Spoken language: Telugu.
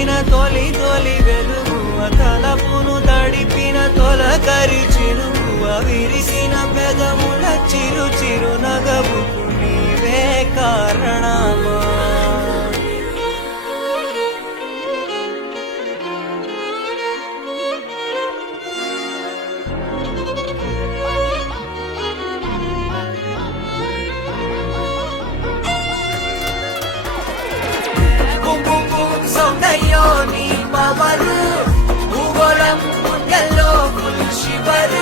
కురిసిన తొలి తొలి వెలుగు తలపును తడిపిన తొలకరి చిలుగు విరిసిన పెదముల చిరు చిరు నగవుకు నీవే కారణమా సౌందర్యో నీ పవరు భూగోళం గుండెల్లో శివరు